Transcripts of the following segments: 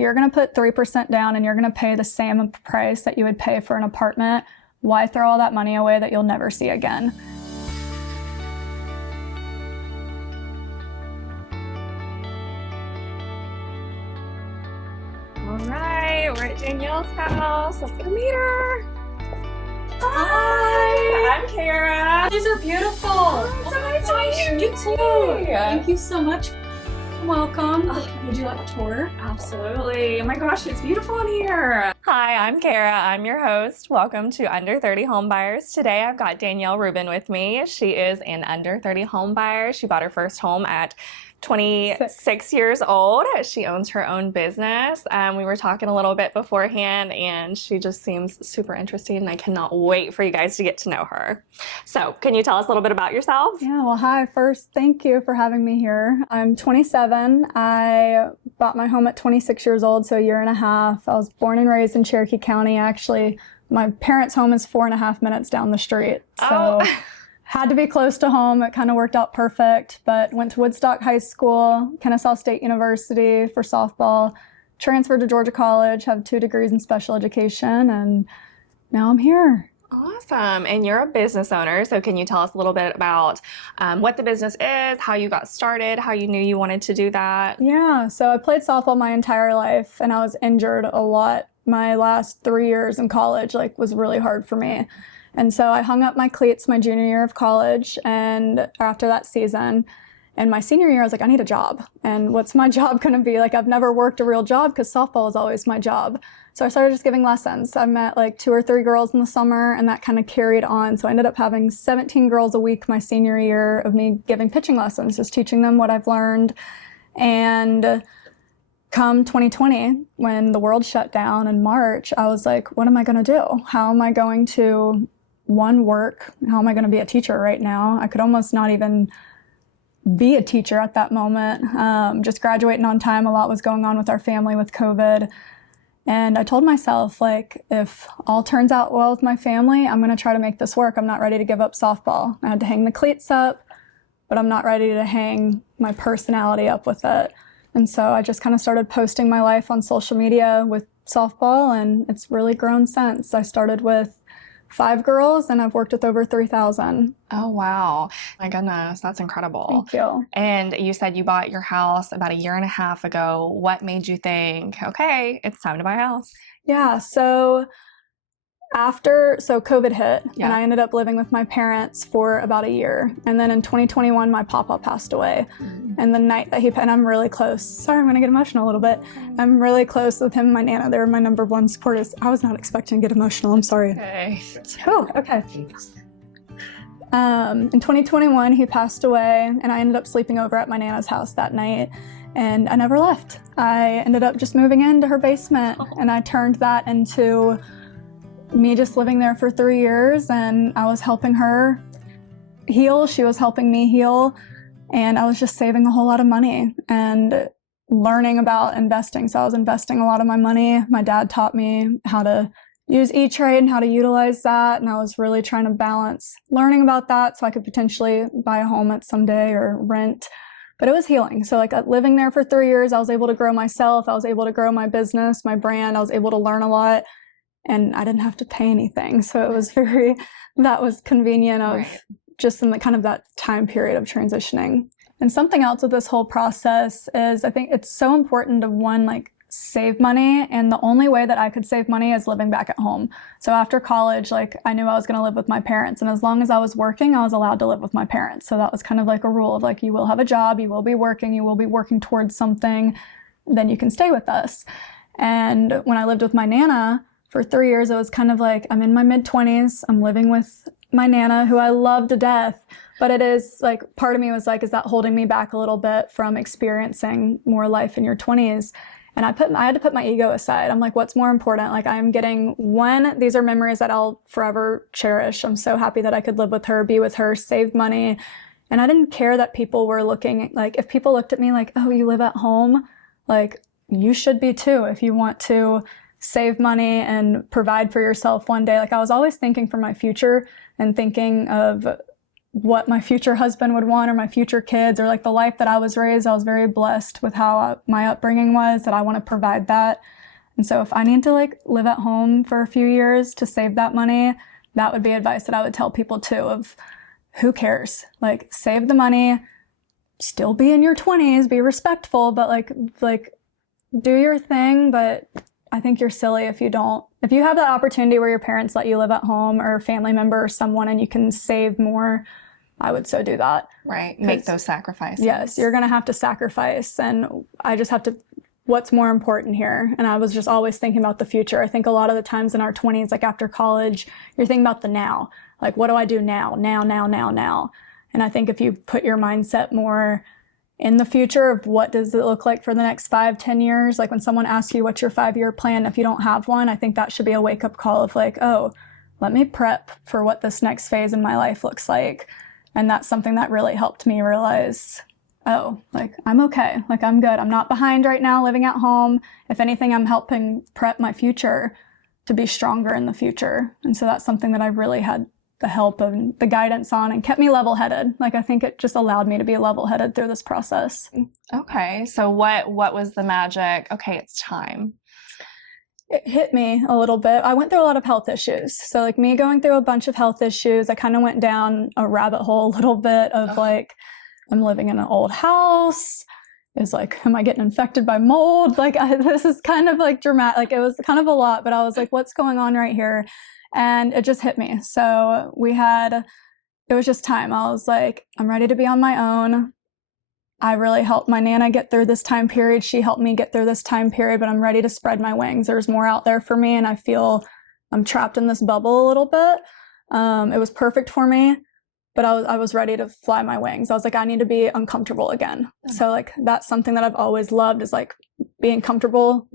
you're going to put 3% down and you're going to pay the same price that you would pay for an apartment, why throw all that money away that you'll never see again? All right, we're at Danielle's house. Let's go meet her. Hi, I'm Kara. These are beautiful. Oh, so nice to meet you. You too. Thank you so much. Welcome. Would you like a tour? Absolutely. Oh my gosh, it's beautiful in here. Hi, I'm Kara. I'm your host. Welcome to Under 30 Homebuyers. Today I've got Danielle Rubin with me. She is an under 30 homebuyer. She bought her first home at 26 years old. She owns her own business. We were talking a little bit beforehand and she just seems super interesting and I cannot wait for you guys to get to know her. So can you tell us a little bit about yourself? Yeah, well, hi. First, thank you for having me here. I'm 27. I bought my home at 26 years old, so a year and a half. I was born and raised in Cherokee County. Actually, my parents' home is 4.5 minutes down the street. So had to be close to home. It kind of worked out perfect, but went to Woodstock High School, Kennesaw State University for softball, transferred to Georgia College, have 2 degrees in special education, and now I'm here. Awesome. And you're a business owner. So can you tell us a little bit about what the business is, how you got started, how you knew you wanted to do that? Yeah, so I played softball my entire life and I was injured a lot. My last 3 years in college was really hard for me. And so I hung up my cleats my junior year of college and after that season. And my senior year, I was like, I need a job. And what's my job going to be? I've never worked a real job because softball was always my job. So I started just giving lessons. I met 2 or 3 girls in the summer and that kind of carried on. So I ended up having 17 girls a week my senior year of me giving pitching lessons, just teaching them what I've learned. And come 2020, when the world shut down in March, I was like, what am I going to do? How am I going to work? How am I going to be a teacher right now? I could almost not even be a teacher at that moment. Just graduating on time, a lot was going on with our family with COVID. And I told myself, if all turns out well with my family, I'm going to try to make this work. I'm not ready to give up softball. I had to hang the cleats up, but I'm not ready to hang my personality up with it. And so I just kind of started posting my life on social media with softball, and it's really grown since. I started with 5 girls, and I've worked with over 3,000. Oh, wow. My goodness, that's incredible. Thank you. And you said you bought your house about a year and a half ago. What made you think, okay, it's time to buy a house? Yeah, so COVID hit, and I ended up living with my parents for about a year. And then in 2021, my papa passed away. And the night that and I'm really close. Sorry, I'm going to get emotional a little bit. I'm really close with him and my Nana. They're my number one supporters. I was not expecting to get emotional. I'm sorry. Okay. Oh, okay. In 2021, he passed away, and I ended up sleeping over at my Nana's house that night. And I never left. I ended up just moving into her basement, and I turned that into me just living there for 3 years, and I was helping her heal. She was helping me heal, and I was just saving a whole lot of money and learning about investing. So I was investing a lot of my money. My dad taught me how to use E-Trade and how to utilize that, and I was really trying to balance learning about that so I could potentially buy a home at someday or rent. But it was healing. So living there for 3 years, I was able to grow myself. I was able to grow my business, my brand. I was able to learn a lot. And I didn't have to pay anything. So it was that was convenient of just in the kind of that time period of transitioning. And something else with this whole process is I think it's so important to save money. And the only way that I could save money is living back at home. So after college, I knew I was going to live with my parents. And as long as I was working, I was allowed to live with my parents. So that was kind of a rule of you will have a job, you will be working towards something, then you can stay with us. And when I lived with my Nana, for 3 years, it was kind of I'm in my mid-20s, I'm living with my Nana, who I love to death, but it is part of me was is that holding me back a little bit from experiencing more life in your 20s? And I had to put my ego aside. I'm what's more important? I'm getting these are memories that I'll forever cherish. I'm so happy that I could live with her, be with her, save money. And I didn't care that people were looking, if people looked at me oh, you live at home, you should be too if you want to save money and provide for yourself one day. I was always thinking for my future and thinking of what my future husband would want or my future kids or like the life that I was raised. I was very blessed with how my upbringing was, that I want to provide that. And so if I need to like live at home for a few years to save that money, that would be advice that I would tell people too, of who cares? Like save the money, still be in your 20s, be respectful, but like do your thing. But I think you're silly if you have that opportunity where your parents let you live at home or a family member or someone and you can save more, I would so do that. Right. Make those sacrifices. Yes, you're going to have to sacrifice. And I just have to, what's more important here? And I was just always thinking about the future. I think a lot of the times in our 20s, like after college, you're thinking about the now. Like, what do I do now? Now. And I think if you put your mindset more in the future of what does it look like for the next 5-10 years, like when someone asks you what's your 5-year plan, if you don't have one, I think that should be a wake-up call of like, oh, let me prep for what this next phase in my life looks like. And that's something that really helped me realize, oh, like I'm okay, like I'm good. I'm not behind right now living at home. If anything, I'm helping prep my future to be stronger in the future. And so that's something that I really had the help and the guidance on and kept me level-headed. Like I think it just allowed me to be level-headed through this process. Okay. So what was the magic? Okay, it's time. It hit me a little bit. I went through a lot of health issues. So like me going through a bunch of health issues, I kind of went down a rabbit hole a little bit of like, I'm living in an old house. Is like, am I getting infected by mold? Like this is kind of like dramatic. Like it was kind of a lot, but I was like, what's going on right here? And it just hit me. So it was just time. I was like, I'm ready to be on my own. I really helped my Nana get through this time period. She helped me get through this time period, but I'm ready to spread my wings. There's more out there for me, and I feel I'm trapped in this bubble a little bit. It was perfect for me, but I was ready to fly my wings. I was like, I need to be uncomfortable again. So like that's something that I've always loved, is like being comfortable,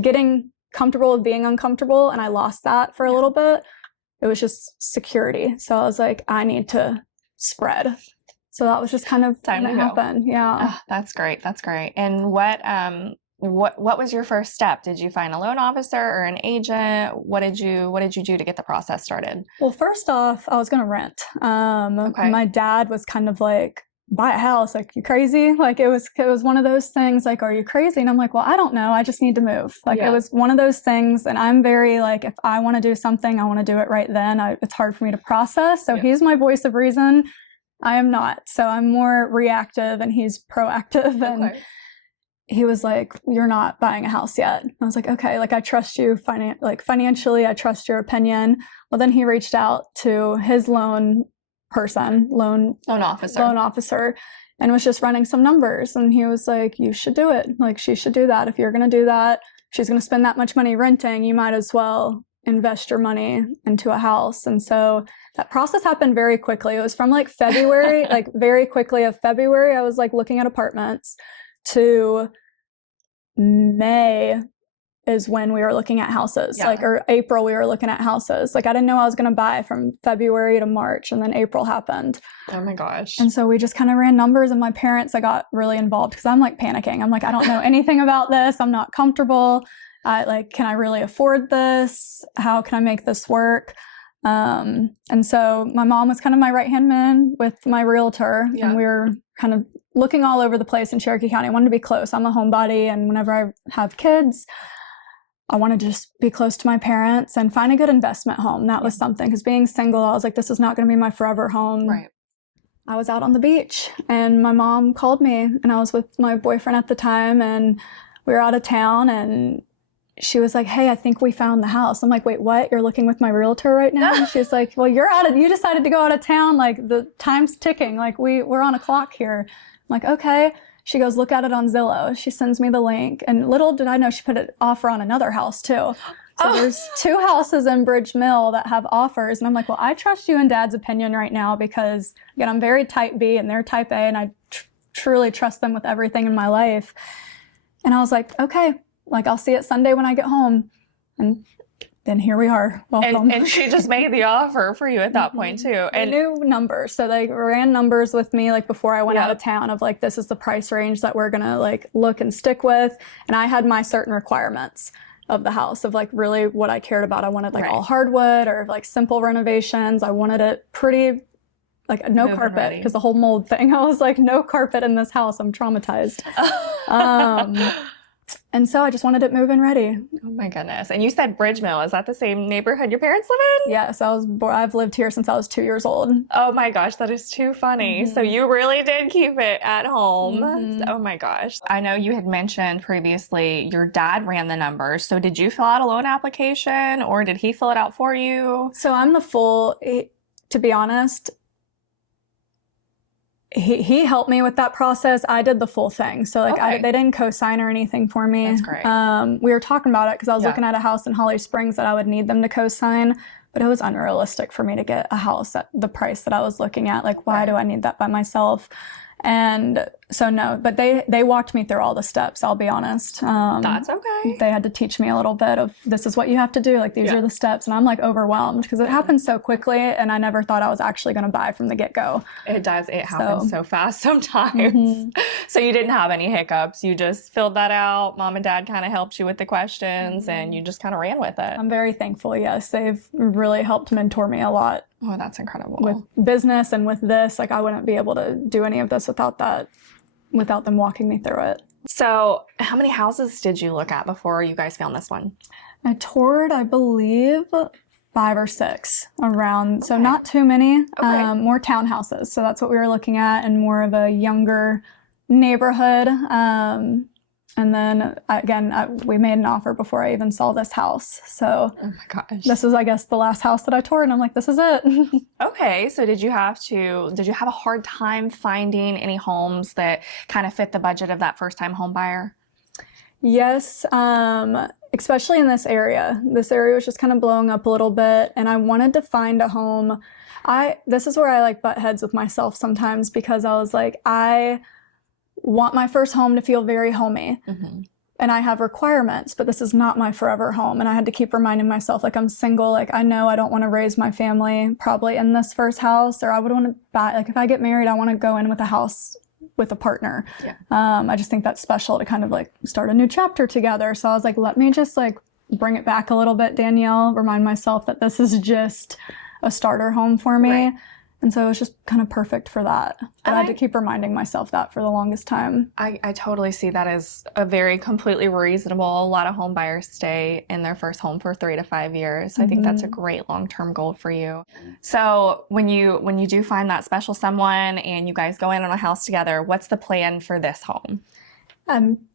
getting comfortable with being uncomfortable. And I lost that for a little bit. It was just security. So I was like, I need to spread. So that was just kind of time to happen. Yeah. Oh, that's great. That's great. And what was your first step? Did you find a loan officer or an agent? What did you do to get the process started? Well, first off, I was going to rent. Okay. My dad was kind of like, buy a house, like, you crazy? Like it was one of those things like, are you crazy? And I'm like, well, I don't know. I just need to move. Like It was one of those things. And I'm very like, if I want to do something, I want to do it right then. It's hard for me to process. So he's my voice of reason. I am not. So I'm more reactive and he's proactive. And he was like, you're not buying a house yet. I was like, okay, like I trust you financially, I trust your opinion. Well, then he reached out to his loan officer, and was just running some numbers. And he was like, you should do it. Like she should do that. If you're going to do that, she's going to spend that much money renting, you might as well invest your money into a house. And so that process happened very quickly. It was from like February, like very quickly of February, I was like looking at apartments, to May is when we were looking at houses, or April we were looking at houses. Like I didn't know I was going to buy from February to March, and then April happened. Oh my gosh. And so we just kind of ran numbers, and my parents, I got really involved because I'm like panicking. I'm like, I don't know anything about this. I'm not comfortable. Can I really afford this? How can I make this work? And so my mom was kind of my right-hand man with my realtor, and we were kind of looking all over the place in Cherokee County. I wanted to be close. I'm a homebody, and whenever I have kids, I wanted to just be close to my parents and find a good investment home. That was something, because being single, I was like, this is not going to be my forever home. Right. I was out on the beach, and my mom called me, and I was with my boyfriend at the time, and we were out of town, and she was like, hey, I think we found the house. I'm like, wait, what? You're looking with my realtor right now? And she's like, well, you decided to go out of town. Like the time's ticking. Like we're on a clock here. I'm like, okay. She goes, look at it on Zillow. She sends me the link. And little did I know, she put an offer on another house too. So there's 2 houses in Bridge Mill that have offers. And I'm like, well, I trust you and Dad's opinion right now, because again, I'm very type B and they're type A, and I truly trust them with everything in my life. And I was like, okay, like I'll see it Sunday when I get home. And then here we are. Welcome. And she just made the offer for you at that point too. And new numbers. So they ran numbers with me like before I went out of town of like, this is the price range that we're going to like look and stick with. And I had my certain requirements of the house of like really what I cared about. I wanted like all hardwood or like simple renovations. I wanted it pretty like no Move-in carpet ready. because the whole mold thing. I was like, no carpet in this house. I'm traumatized. And so I just wanted it move-in ready. Oh my goodness. And you said Bridgemill. Is that the same neighborhood your parents live in? Yes, I've lived here since I was 2 years old. Oh my gosh, that is too funny. So you really did keep it at home. Oh my gosh. I know you had mentioned previously your dad ran the numbers. So did you fill out a loan application or did he fill it out for you? So I'm to be honest, he helped me with that process. I did the full thing. So like Okay. they didn't co-sign or anything for me. That's great. We were talking about it because I was Yeah. looking at a house in Holly Springs that I would need them to co-sign, but it was unrealistic for me to get a house at the price that I was looking at. Like, why do I need that by myself? And so no, but they walked me through all the steps, I'll be honest. That's okay. They had to teach me a little bit of this is what you have to do. Like, these are the steps. And I'm like overwhelmed because it happened so quickly and I never thought I was actually going to buy from the get-go. It does. It happens so fast sometimes. So you didn't have any hiccups. You just filled that out. Mom and dad kind of helped you with the questions and you just kind of ran with it. I'm very thankful. Yes, they've really helped mentor me a lot Oh, that's incredible. with business and with this. Like, I wouldn't be able to do any of this without them walking me through it. So how many houses did you look at before you guys found this one? I toured, I believe, 5 or 6 around. So not too many, more townhouses. So that's what we were looking at, and more of a younger neighborhood. And then again, we made an offer before I even saw this house. So Oh my gosh. this was, I guess, the last house that I toured, and I'm like, this is it. Okay, so did you have a hard time finding any homes that kind of fit the budget of that first-time home buyer? Yes, especially in this area. This area was just kind of blowing up a little bit, and I wanted to find a home. This is where I like butt heads with myself sometimes because I was like, I want my first home to feel very homey. And I have requirements, but this is not my forever home. And I had to keep reminding myself, like, I'm single. Like, I know I don't want to raise my family probably in this first house, or I would want to buy, like, if I get married, I want to go in with a house with a partner. Yeah. I just think that's special to kind of like start a new chapter together. So I was like, let me just like bring it back a little bit, Danielle, remind myself that this is just a starter home for me. Right. And so it was just kind of perfect for that. But I had to keep reminding myself that for the longest time. I totally see that as a very completely reasonable. A lot of home buyers stay in their first home for 3 to 5 years. I think that's a great long-term goal for you. So when you do find that special someone and you guys go in on a house together, what's the plan for this home?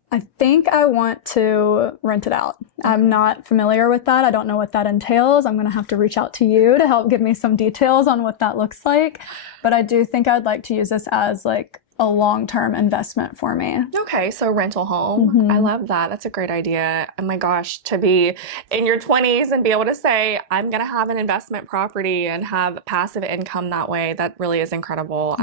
I think I want to rent it out. I'm not familiar with that. I don't know what that entails. I'm going to have to reach out to you to help give me some details on what that looks like. But I do think I'd like to use this as like a long-term investment for me. Okay, so rental home. I love that. That's a great idea. Oh my gosh, to be in your 20s and be able to say, I'm going to have an investment property and have passive income that way, that really is incredible.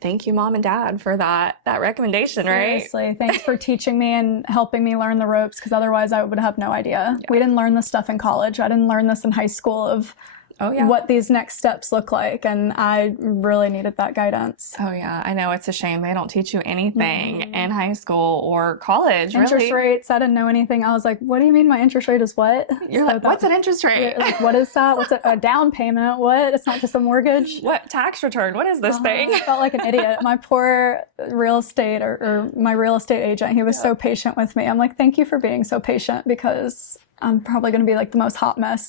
Thank you, Mom and Dad, for that recommendation, right? Seriously, thanks for teaching me and helping me learn the ropes, because otherwise I would have no idea. We didn't learn this stuff in college. I didn't learn this in high school of what these next steps look like, and I really needed that guidance. Oh yeah, I know, it's a shame they don't teach you anything in high school or college. Interest rates, I didn't know anything. I was like, what do you mean my interest rate is what? You're like, what's an interest rate? Like, what is that? What's a down payment? What? It's not just a mortgage? What tax return? What is this thing? I felt like an idiot. My poor real estate or my real estate agent, he was so patient with me. I'm like, thank you for being so patient, because I'm probably going to be like the most hot mess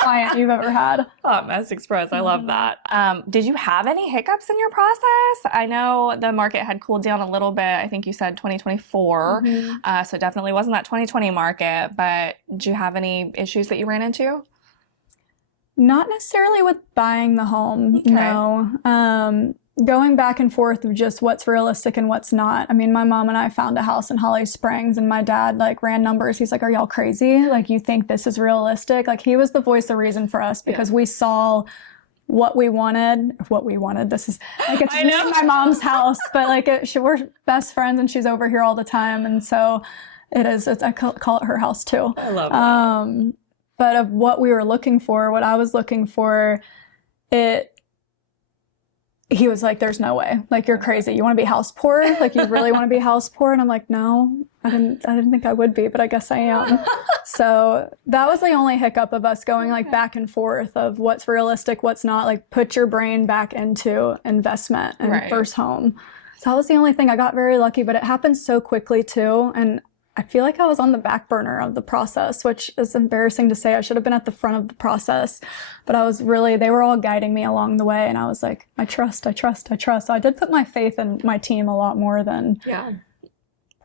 client you've ever had. Hot Mess Express. I love that. Did you have any hiccups in your process? I know the market had cooled down a little bit. I think you said 2024. So it definitely wasn't that 2020 market, but did you have any issues that you ran into? Not necessarily with buying the home, no. Going back and forth of just what's realistic and what's not. I mean, my mom and I found a house in Holly Springs, and my dad like ran numbers. He's like, are y'all crazy? Like, you think this is realistic? Like, he was the voice of reason for us, because we saw what we wanted. This is like, it's really my mom's house, but like we're best friends and she's over here all the time. And so I call it her house too. I love that. But of what we were looking for, what I was looking for, he was like, there's no way. Like, you're crazy. You want to be house poor? Like, you really want to be house poor? And I'm like, no, I didn't think I would be, but I guess I am. So that was the only hiccup of us going like back and forth of what's realistic, what's not. Like put your brain back into investment and first home. So that was the only thing. I got very lucky, but it happened so quickly too. And I feel like I was on the back burner of the process, which is embarrassing to say. I should have been at the front of the process, but they were all guiding me along the way. And I was like, I trust. So I did put my faith in my team a lot more than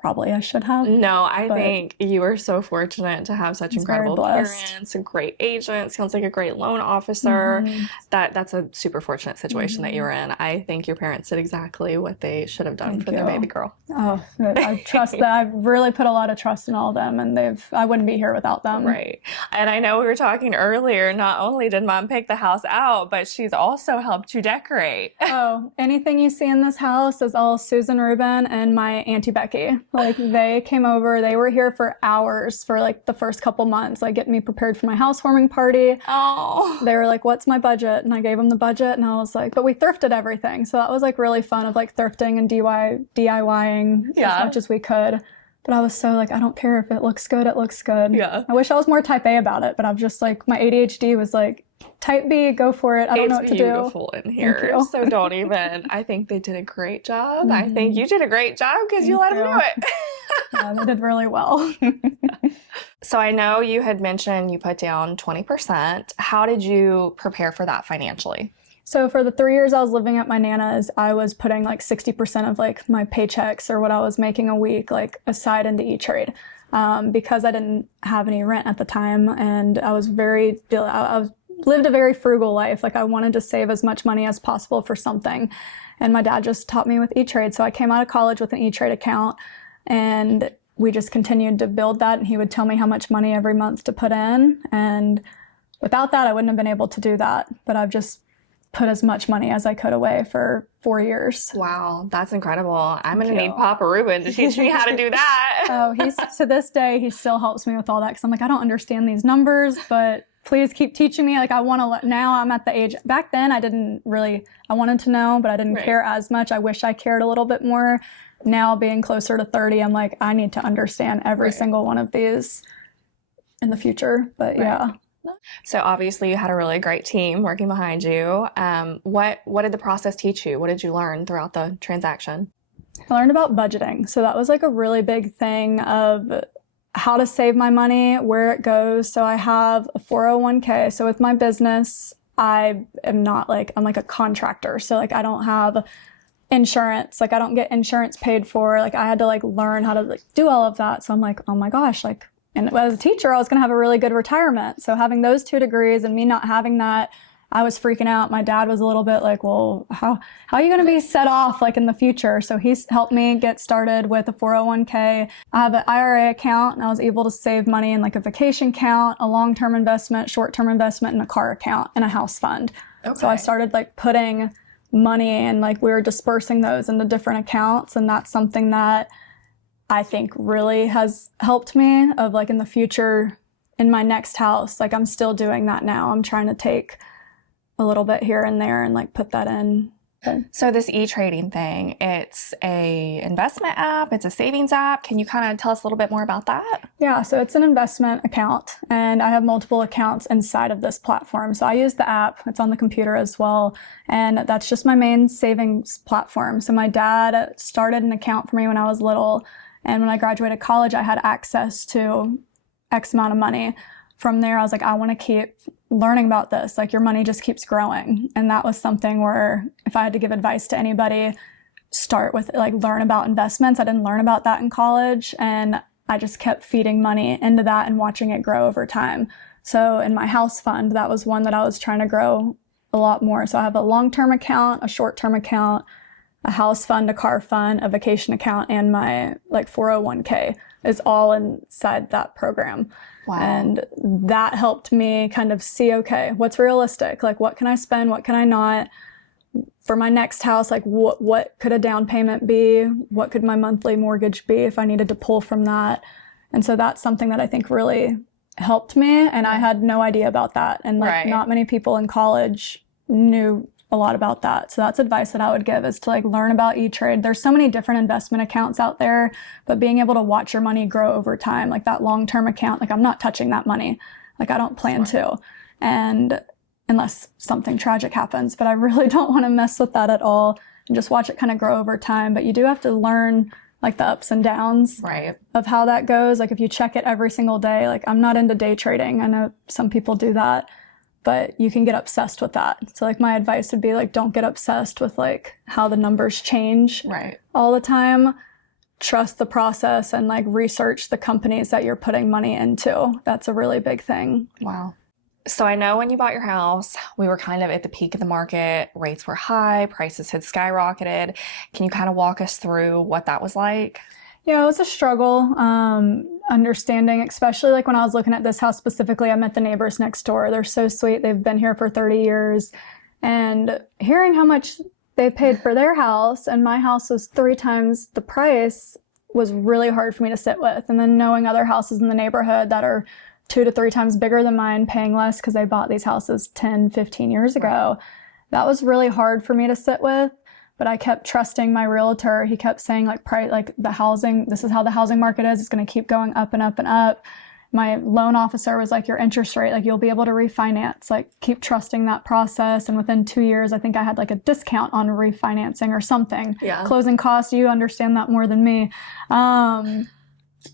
probably I should have. No, I think you were so fortunate to have such incredible parents, a great agent, sounds like a great loan officer. That's a super fortunate situation that you were in. I think your parents did exactly what they should have done for their baby girl. Oh, I trust that. I've really put a lot of trust in all of them, and I wouldn't be here without them. Right. And I know we were talking earlier, not only did Mom pick the house out, but she's also helped you decorate. Oh, anything you see in this house is all Susan Rubin and my Auntie Becky. Like they came over, they were here for hours for like the first couple months, like getting me prepared for my housewarming party. Oh. They were like, what's my budget? And I gave them the budget and I was like, but we thrifted everything. So that was like really fun of like thrifting and DIYing as much as we could. But I was so like, I don't care if it looks good, it looks good. Yeah. I wish I was more type A about it, but I'm just like, my ADHD was like, type B, go for it. I don't know what to do. It's beautiful in here. So don't even. I think they did a great job. I think you did a great job because you let them do it. Yeah, they did really well. So I know you had mentioned you put down 20%. How did you prepare for that financially? So for the 3 years I was living at my Nana's, I was putting like 60% of like my paychecks or what I was making a week like aside into E-Trade. Because I didn't have any rent at the time and I lived a very frugal life. Like I wanted to save as much money as possible for something. And my dad just taught me with E-Trade. So I came out of college with an E-Trade account and we just continued to build that. And he would tell me how much money every month to put in. And without that, I wouldn't have been able to do that. But I've just put as much money as I could away for 4 years. Wow, that's incredible. I'm going to need Papa Ruben to teach me how to do that. Oh, to this day, he still helps me with all that. Because I'm like, I don't understand these numbers, but please keep teaching me. Like I want to, now I'm at the age, back then I wanted to know, but I didn't care as much. I wish I cared a little bit more. Now being closer to 30, I'm like, I need to understand every single one of these in the future. But yeah. So obviously you had a really great team working behind you. What did the process teach you? What did you learn throughout the transaction? I learned about budgeting. So that was like a really big thing of how to save my money, where it goes. So I have a 401k. So with my business, I'm like a contractor. So like I don't have insurance. Like I don't get insurance paid for. Like I had to like learn how to like do all of that. So I'm like, oh my gosh, like, and as a teacher, I was going to have a really good retirement. So having those 2 degrees and me not having that, I was freaking out. My dad was a little bit like, well, how are you going to be set off like in the future? So he's helped me get started with a 401k. I have an IRA account and I was able to save money in like a vacation account, a long-term investment, short-term investment, and a car account and a house fund. Okay. So I started like putting money and like we were dispersing those into different accounts. And that's something that I think really has helped me of like in the future in my next house. Like I'm still doing that now. I'm trying to take a little bit here and there and like put that in. So this e-trading thing, it's a investment app, it's a savings app. Can you kind of tell us a little bit more about that? Yeah, so it's an investment account and I have multiple accounts inside of this platform. So I use the app, it's on the computer as well. And that's just my main savings platform. So my dad started an account for me when I was little. And when I graduated college, I had access to X amount of money. From there, I was like, I want to keep learning about this. Like your money just keeps growing. And that was something where if I had to give advice to anybody, start with like learn about investments. I didn't learn about that in college. And I just kept feeding money into that and watching it grow over time. So in my house fund, that was one that I was trying to grow a lot more. So I have a long-term account, a short-term account, a house fund, a car fund, a vacation account, and my like 401k is all inside that program. Wow. And that helped me kind of see, okay, what's realistic? Like what can I spend? What can I not? For my next house, like what could a down payment be? What could my monthly mortgage be if I needed to pull from that? And so that's something that I think really helped me. And I had no idea about that. And like not many people in college knew a lot about that. So that's advice that I would give, is to like learn about E-Trade. There's so many different investment accounts out there, but being able to watch your money grow over time, like that long-term account, like I'm not touching that money. Like I don't plan to. And unless something tragic happens, but I really don't want to mess with that at all, and just watch it kind of grow over time. But you do have to learn like the ups and downs of how that goes. Like if you check it every single day, like I'm not into day trading. I know some people do that, but you can get obsessed with that. So like my advice would be like, don't get obsessed with like how the numbers change all the time. Trust the process and like research the companies that you're putting money into. That's a really big thing. Wow. So I know when you bought your house, we were kind of at the peak of the market. Rates were high, prices had skyrocketed. Can you kind of walk us through what that was like? Yeah, it was a struggle, understanding, especially like when I was looking at this house specifically. I met the neighbors next door. They're so sweet. They've been here for 30 years. And hearing how much they paid for their house and my house was 3 times the price was really hard for me to sit with. And then knowing other houses in the neighborhood that are 2 to 3 times bigger than mine, paying less because they bought these houses 10, 15 years ago. That was really hard for me to sit with, but I kept trusting my realtor. He kept saying like the housing, this is how the housing market is. It's going to keep going up and up and up. My loan officer was like, your interest rate, like you'll be able to refinance, like keep trusting that process. And within 2 years, I think I had like a discount on refinancing or something. Closing costs, you understand that more than me.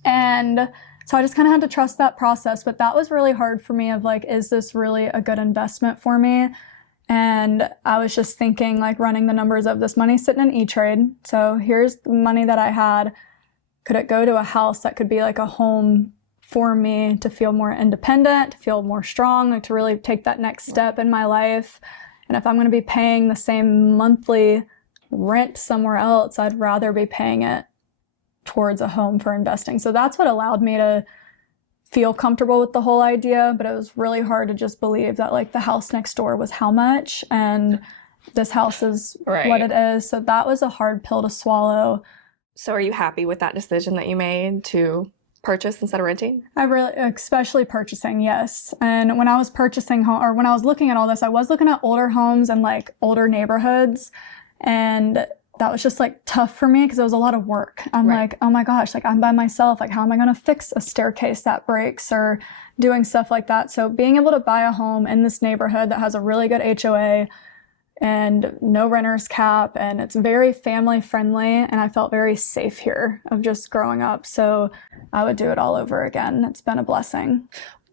And so I just kind of had to trust that process, but that was really hard for me of like, is this really a good investment for me? And I was just thinking like running the numbers of this money sitting in E-Trade. So here's the money that I had. Could it go to a house that could be like a home for me to feel more independent, to feel more strong, like to really take that next step in my life? And if I'm going to be paying the same monthly rent somewhere else, I'd rather be paying it towards a home for investing. So that's what allowed me to feel comfortable with the whole idea, but it was really hard to just believe that like the house next door was how much and this house is what it is. So that was a hard pill to swallow. So are you happy with that decision that you made to purchase instead of renting? I really, especially purchasing, yes. And when I was purchasing home, or when I was looking at all this, I was looking at older homes and like older neighborhoods, and that was just like tough for me because it was a lot of work. I'm like, oh my gosh, like I'm by myself. Like how am I going to fix a staircase that breaks or doing stuff like that? So being able to buy a home in this neighborhood that has a really good HOA and no renter's cap, and it's very family friendly, and I felt very safe here of just growing up. So I would do it all over again. It's been a blessing.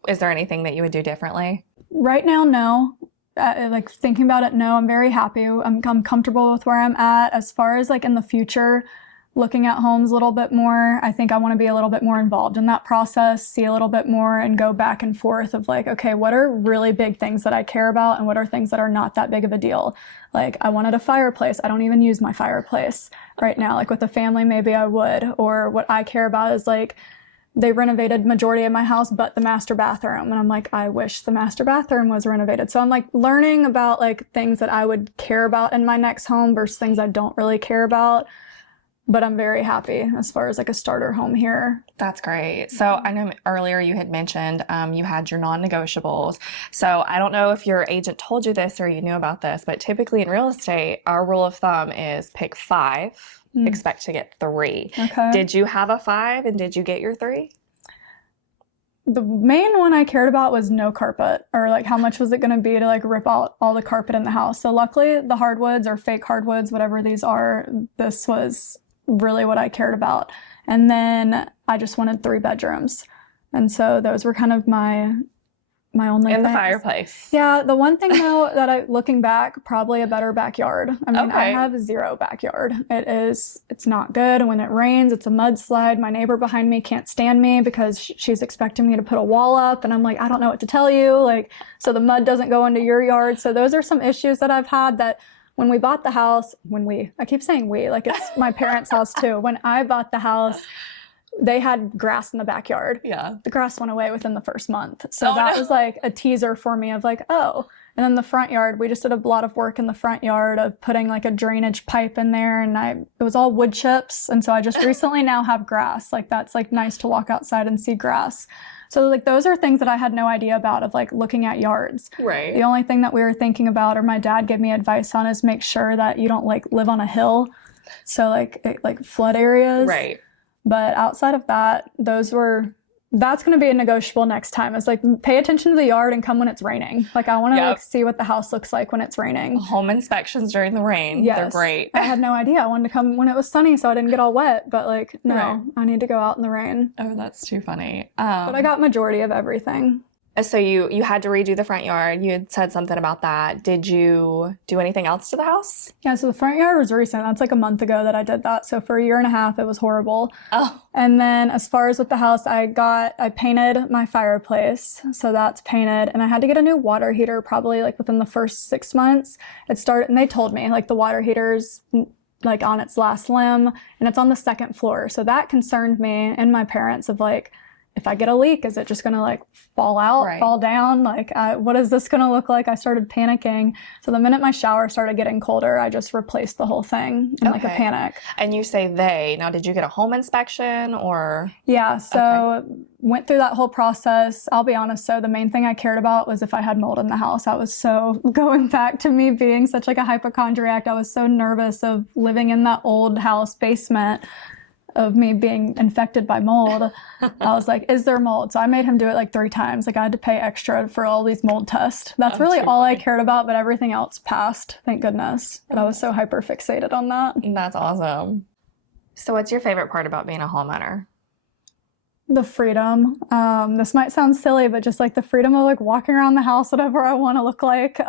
Is there anything that you would do differently? Right now, no. Like thinking about it, no, I'm very happy. I'm comfortable with where I'm at. As far as like in the future, looking at homes a little bit more, I think I want to be a little bit more involved in that process, see a little bit more and go back and forth of like, okay, what are really big things that I care about and what are things that are not that big of a deal? Like I wanted a fireplace. I don't even use my fireplace right now. Like with a family, maybe I would. Or what I care about is like, they renovated majority of my house, but the master bathroom. And I'm like, I wish the master bathroom was renovated. So I'm like learning about like things that I would care about in my next home versus things I don't really care about. But I'm very happy as far as like a starter home here. That's great. So I know earlier you had mentioned you had your non-negotiables. So I don't know if your agent told you this or you knew about this, but typically in real estate, our rule of thumb is pick 5. Expect to get 3. Okay. Did you have a 5 and did you get your 3? The main one I cared about was no carpet, or like how much was it going to be to like rip out all the carpet in the house. So luckily the hardwoods or fake hardwoods, whatever these are, this was really what I cared about. And then I just wanted 3 bedrooms. And so those were kind of my only And things. the fireplace. Yeah, the one thing though that looking back, probably a better backyard. I mean, I have 0 backyard. It's not good. When it rains, it's a mudslide. My neighbor behind me can't stand me because she's expecting me to put a wall up. And I'm like, I don't know what to tell you. Like, so the mud doesn't go into your yard. So those are some issues that I've had that when we bought the house, I keep saying we, like it's my parents' house too. When I bought the house, they had grass in the backyard. Yeah. The grass went away within the first month. So that was like a teaser for me of like, oh. And then the front yard, we just did a lot of work in the front yard of putting like a drainage pipe in there, and it was all wood chips. And so I just recently now have grass. Like that's like nice to walk outside and see grass. So like those are things that I had no idea about, of like looking at yards. Right. The only thing that we were thinking about, or my dad gave me advice on, is make sure that you don't like live on a hill. So like flood areas. Right. But outside of that, that's going to be a negotiable next time. Is like pay attention to the yard and come when it's raining. Like I want to like see what the house looks like when it's raining. Home inspections during the rain. Yes. They're great. I had no idea. I wanted to come when it was sunny so I didn't get all wet. But like, no, I need to go out in the rain. Oh, that's too funny. But I got majority of everything. So you had to redo the front yard. You had said something about that. Did you do anything else to the house? Yeah, so the front yard was recent. That's like a month ago that I did that. So for a year and a half, it was horrible. Oh. And then as far as with the house, I painted my fireplace. So that's painted. And I had to get a new water heater probably like within the first 6 months. It started, and they told me like the water heater's like on its last limb and it's on the second floor. So that concerned me and my parents of like, if I get a leak, is it just going to like fall out, fall down? Like, what is this going to look like? I started panicking. So the minute my shower started getting colder, I just replaced the whole thing in like a panic. And you say now did you get a home inspection or? Yeah, so went through that whole process. I'll be honest, so the main thing I cared about was if I had mold in the house. I was so, going back to me being such like a hypochondriac, I was so nervous of living in that old house basement of me being infected by mold. I was like, is there mold? So I made him do it like 3 times. Like I had to pay extra for all these mold tests. That's really all I cared about, but everything else passed, thank goodness. But I was so hyper fixated on that. That's awesome. So what's your favorite part about being a homeowner? The freedom. This might sound silly, but just like the freedom of like walking around the house whatever I want to look like.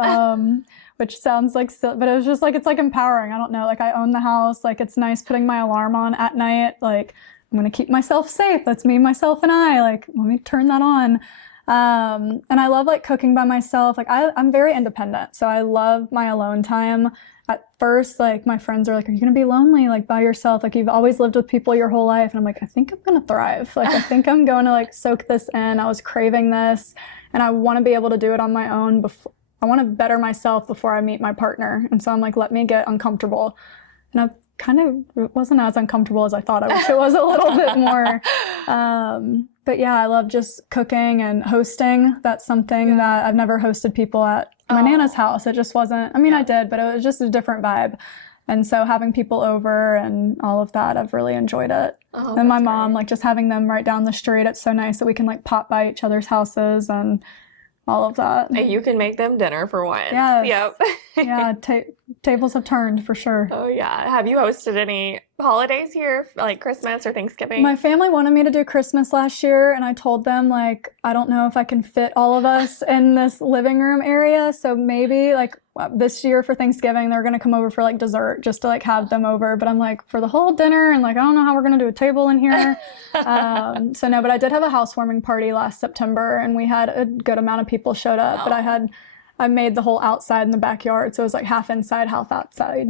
Which sounds like silly, but it was just like, it's like empowering. I don't know. Like I own the house. Like it's nice putting my alarm on at night. Like I'm going to keep myself safe. That's me, myself, and I. Like, let me turn that on. And I love like cooking by myself. Like I'm very independent. So I love my alone time. At first, like my friends are like, are you going to be lonely like by yourself? Like you've always lived with people your whole life. And I'm like, I think I'm going to thrive. Like I think I'm going to like soak this in. I was craving this and I want to be able to do it on my own. I want to better myself before I meet my partner. And so I'm like, let me get uncomfortable. And I it wasn't as uncomfortable as I thought. I wish it was a little bit more. But yeah, I love just cooking and hosting. That's something that I've never hosted people at my Nana's house. It just wasn't, I mean, I did, but it was just a different vibe. And so having people over and all of that, I've really enjoyed it. And my mom, like just having them right down the street, it's so nice that we can like pop by each other's houses and all of that. And you can make them dinner for once. Yes. Yep. Yeah, tables have turned for sure. Oh yeah. Have you hosted any holidays here, like Christmas or Thanksgiving? My family wanted me to do Christmas last year, and I told them like, I don't know if I can fit all of us in this living room area. So maybe like this year for Thanksgiving, they're going to come over for like dessert just to like have them over. But I'm like, for the whole dinner and like, I don't know how we're going to do a table in here. So no, but I did have a housewarming party last September and we had a good amount of people showed up, but I made the whole outside in the backyard. So it was like half inside, half outside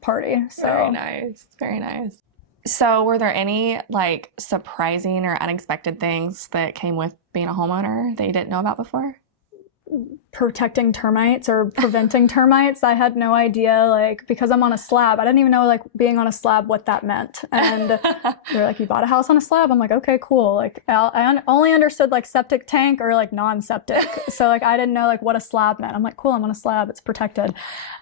party. So very nice. Very nice. So were there any like surprising or unexpected things that came with being a homeowner that you didn't know about before? Protecting termites or preventing termites. I had no idea, like, because I'm on a slab, I didn't even know like being on a slab, what that meant. And they're like, you bought a house on a slab? I'm like, okay, cool. Like I only understood like septic tank or like non-septic. So like, I didn't know like what a slab meant. I'm like, cool, I'm on a slab, it's protected.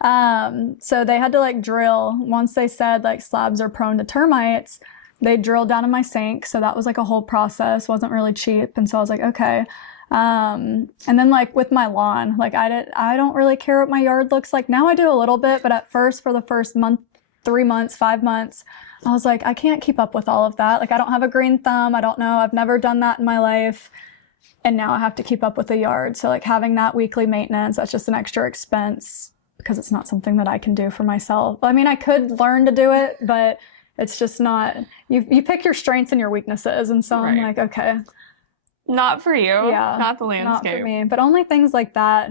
So they had to like drill, once they said like slabs are prone to termites, they drilled down in my sink. So that was like a whole process, wasn't really cheap. And so I was like, okay. And then like with my lawn, like I don't really care what my yard looks like. Now I do a little bit, but at first for the first month, 3 months, 5 months, I was like, I can't keep up with all of that. Like I don't have a green thumb. I don't know. I've never done that in my life. And now I have to keep up with the yard. So like having that weekly maintenance, that's just an extra expense because it's not something that I can do for myself. I mean, I could learn to do it, but it's just not, you pick your strengths and your weaknesses. And so I'm like, okay. Not for you. Yeah. Not the landscape. Not for me, but only things like that.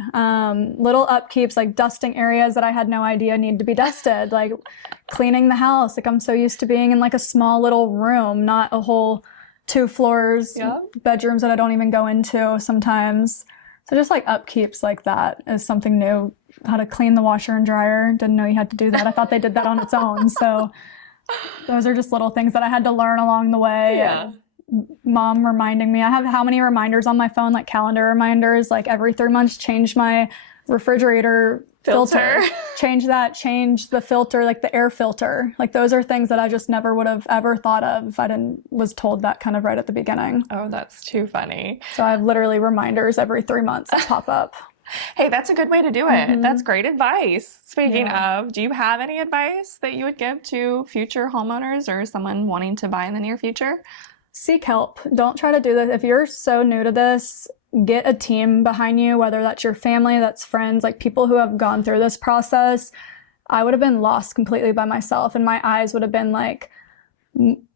Little upkeeps, like dusting areas that I had no idea need to be dusted, like cleaning the house. Like I'm so used to being in like a small little room, not a whole 2 floors, bedrooms that I don't even go into sometimes. So just like upkeeps like that is something new. How to clean the washer and dryer. Didn't know you had to do that. I thought they did that on its own. So those are just little things that I had to learn along the way. Yeah. mom reminding me. I have how many reminders on my phone, like calendar reminders, like every 3 months, change my refrigerator filter. Change the filter, like the air filter. Like those are things that I just never would have ever thought of if I was told that kind of right at the beginning. Oh, that's too funny. So I have literally reminders every 3 months that pop up. Hey, that's a good way to do it. That's great advice. Speaking of, do you have any advice that you would give to future homeowners or someone wanting to buy in the near future? Seek help. Don't try to do this. If you're so new to this, get a team behind you, whether that's your family, that's friends, like people who have gone through this process. I would have been lost completely by myself, and my eyes would have been like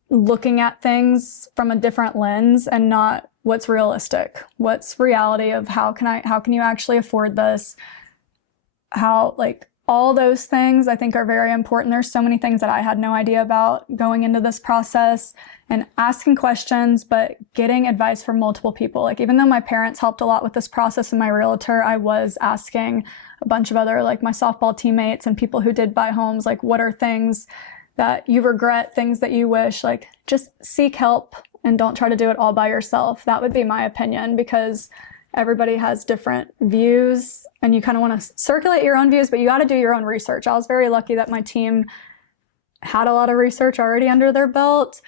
looking at things from a different lens and not what's realistic, what's reality of how can you actually afford this, how, like, all those things I think are very important. There's so many things that I had no idea about going into this process, and asking questions, but getting advice from multiple people. Like, even though my parents helped a lot with this process and my realtor, I was asking a bunch of other, like my softball teammates and people who did buy homes, like, what are things that you regret, things that you wish, like, just seek help and don't try to do it all by yourself. That would be my opinion, because everybody has different views and you kind of want to circulate your own views, but you got to do your own research. I was very lucky that my team had a lot of research already under their belt,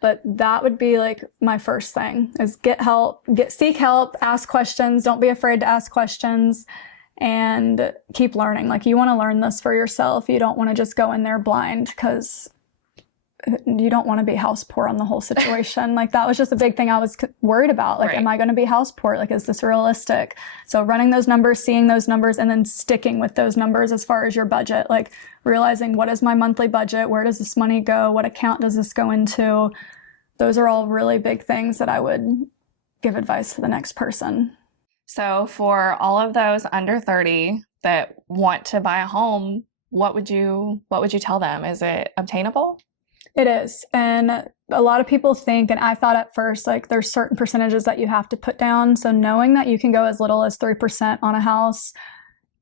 but that would be like my first thing is get help, seek help, ask questions. Don't be afraid to ask questions and keep learning. Like, you want to learn this for yourself. You don't want to just go in there blind, because you don't want to be house poor on the whole situation. Like, that was just a big thing I was worried about. Like, am I going to be house poor? Like, is this realistic? So running those numbers, seeing those numbers, and then sticking with those numbers as far as your budget, like realizing, what is my monthly budget? Where does this money go? What account does this go into? Those are all really big things that I would give advice to the next person. So for all of those under 30 that want to buy a home, what would you tell them? Is it obtainable? It is. And a lot of people think, and I thought at first, like, there's certain percentages that you have to put down. So knowing that you can go as little as 3% on a house,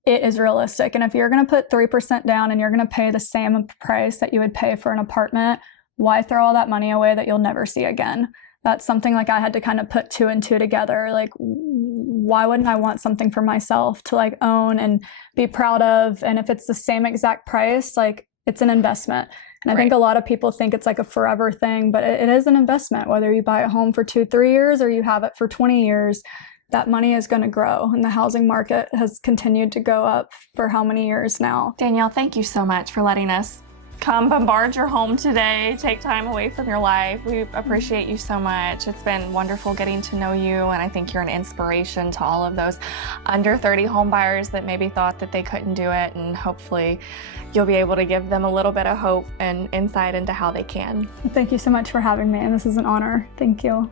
it is realistic. And if you're going to put 3% down and you're going to pay the same price that you would pay for an apartment, why throw all that money away that you'll never see again? That's something like I had to kind of put 2 and 2 together. Like, why wouldn't I want something for myself to like own and be proud of? And if it's the same exact price, like, it's an investment. And I think a lot of people think it's like a forever thing, but it is an investment. Whether you buy a home for 2-3 years or you have it for 20 years, that money is going to grow. And the housing market has continued to go up for how many years now? Danielle, thank you so much for letting us come bombard your home today, take time away from your life. We appreciate you so much. It's been wonderful getting to know you, and I think you're an inspiration to all of those under 30 home buyers that maybe thought that they couldn't do it, and hopefully you'll be able to give them a little bit of hope and insight into how they can. Thank you so much for having me, and this is an honor. Thank you.